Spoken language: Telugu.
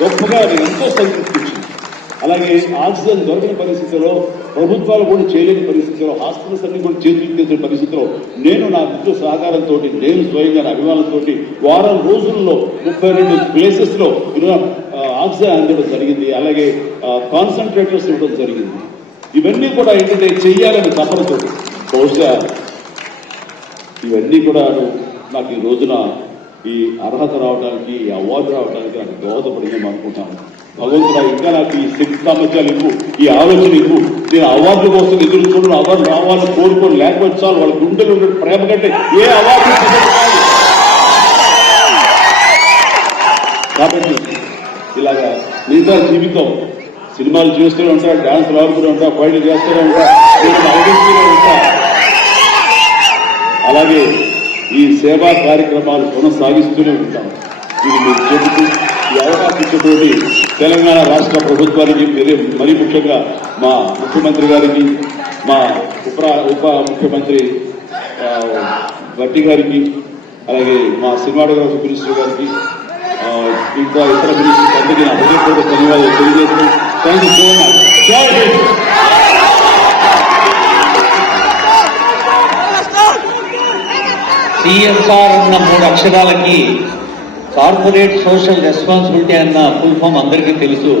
గొప్పగా ఎంతో సంతృప్తి. అలాగే ఆక్సిజన్ దొరకని పరిస్థితిలో, ప్రభుత్వాలు కూడా చేయలేని పరిస్థితిలో, హాస్పిటల్స్ అన్ని కూడా చేతులు పరిస్థితిలో నేను నా మిత్రుల సహకారంతో, నేను స్వయంగా అభిమానంతో వారం రోజుల్లో 32 ప్లేసెస్ లో ఆక్సిజన్ అందడం జరిగింది. అలాగే కాన్సన్ట్రేటర్స్ ఇవ్వడం జరిగింది. ఇవన్నీ కూడా ఏంటంటే చెయ్యాలని తపనతో, బహుశా ఇవన్నీ కూడా నాకు ఈ రోజున ఈ అర్హత రావడానికి, ఈ అవార్డు రావడానికి నాకు దోహదపడిందని అనుకుంటాను. భగవంతుడా ఇంకా నాకు ఈ శక్తి సామర్థ్యాలు ఇవ్వు, ఈ ఆలోచన ఇవ్వు. నేను అవార్డు కోసం ఎదురు చూడను, అవార్డు రావాలని కోరుకోను. లేకపోతే చాలు వాళ్ళ గుండెలు ఉన్న ప్రేమ కంటే ఏ అవార్డు కాబట్టి ఇలాగా మిగతా జీవితం సినిమాలు చేస్తూనే ఉంటా, డాన్సులు ఆడుతూనే ఉంటా, ఫైట్లు చేస్తూనే ఉంటా, ఉంటా. అలాగే ఈ సేవా కార్యక్రమాలు కొనసాగిస్తూనే ఉంటాం. ఇది మీరు చెబుతూ ఈ అవకాశం ఇచ్చేటువంటి తెలంగాణ రాష్ట్ర ప్రభుత్వానికి, మరీ ముఖ్యంగా మా ముఖ్యమంత్రి గారికి, మా ఉప ముఖ్యమంత్రి భట్టి గారికి, అలాగే మా సినిమాటోగ్రఫీ మినిస్టర్ గారికి, ఇంకా ఇతర మినిస్టర్స్ అందరికీ నా హృదయపూర్వక ధన్యవాదాలు తెలియజేస్తూ thank you so much. CSR అన్న 3 అక్షరాలకి కార్పొరేట్ సోషల్ రెస్పాన్సిబిలిటీ అన్న ఫుల్ ఫామ్ అందరికీ తెలుసు.